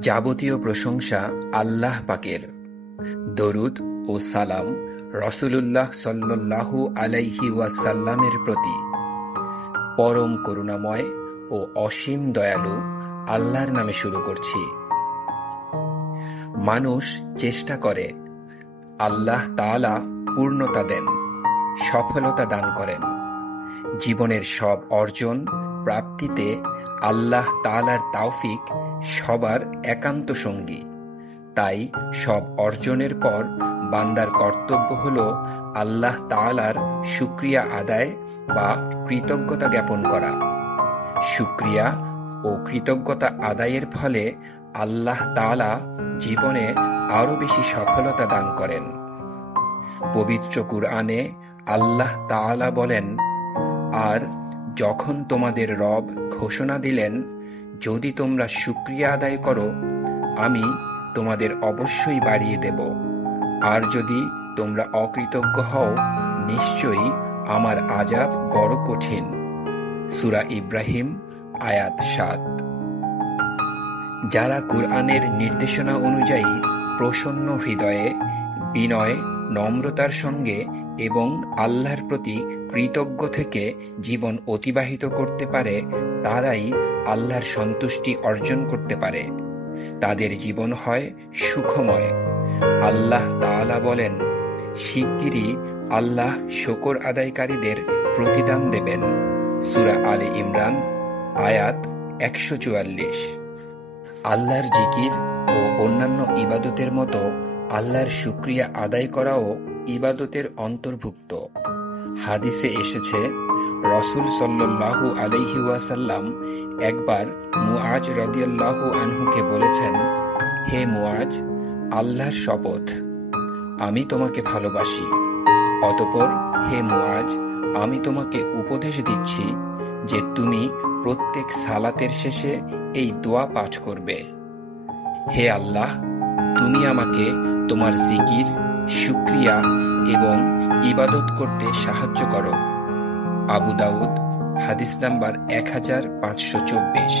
যাবতীয় প্রশংসা আল্লাহ পাকের। দরুদ ও সালাম রাসূলুল্লাহ সাল্লাল্লাহু আলাইহি ওয়াসাল্লামের প্রতি। পরম করুণাময় ও অসীম দয়ালু আল্লাহর নামে শুরু করছি। মানুষ চেষ্টা করে, আল্লাহ তাআলা পূর্ণতা দেন, সফলতা দান করেন। জীবনের সব অর্জন প্রাপ্তিতে আল্লাহ তাআলার তাওফিক সবার একান্ত সঙ্গী। তাই সব অর্জনের পর বান্দার কর্তব্য হল আল্লাহ তাআলার শুকরিয়া আদায় বা কৃতজ্ঞতা জ্ঞাপন করা। শুকরিয়া ও কৃতজ্ঞতা আদায়ের ফলে আল্লাহ তাআলা জীবনে আরো বেশি সফলতা দান করেন। পবিত্র কুরআনে আল্লাহ তাআলা বলেন, আর যখন তোমাদের রব ঘোষণা দিলেন, যদি তোমরা শুকরিয়া আদায় করো, আমি তোমাদের অবশ্যই বাড়িয়ে দেব, আর যদি তোমরা অকৃতজ্ঞ হও, নিশ্চয়ই আমার আযাব বড় কঠিন। সূরা ইব্রাহিম আয়াত ৭। যারা কুরআনের নির্দেশনা অনুযায়ী প্রসন্ন হৃদয়ে, বিনয় নম্রতার সঙ্গে এবং আল্লাহর প্রতি কৃতজ্ঞ থেকে জীবন অতিবাহিত করতে পারে, তারাই আল্লাহর সন্তুষ্টি অর্জন করতে পারে। তাদের জীবন হয় সুখময়। আল্লাহ তাআলা বলেন, শিগগিরই আল্লাহ শুকর আদায়কারীদের প্রতিদান দেবেন। সূরা আলে ইমরান আয়াত ১৪৪। আল্লাহর জিকির ও অন্যান্য ইবাদতের মতো আল্লাহর শুকরিয়া আদায় করাও ইবাদতের অন্তর্ভুক্ত। হাদিসে এসেছে, রাসূল সাল্লাল্লাহু আলাইহি ওয়াসাল্লাম একবার মুআজ রাদিয়াল্লাহু আনহুকে বলেছেন, হে মুআজ, আল্লাহর শপথ, আমি তোমাকে ভালোবাসি। অতঃপর হে মুআজ, আমি তোমাকে উপদেশ দিচ্ছি যে তুমি প্রত্যেক সালাতের শেষে এই দোয়া পাঠ করবে, হে আল্লাহ, তুমি আমাকে তোমার জিকির, শুকরিয়া এবং ইবাদত করতে সাহায্য করো। আবু দাউদ হাদিস নাম্বার ১৫২৪।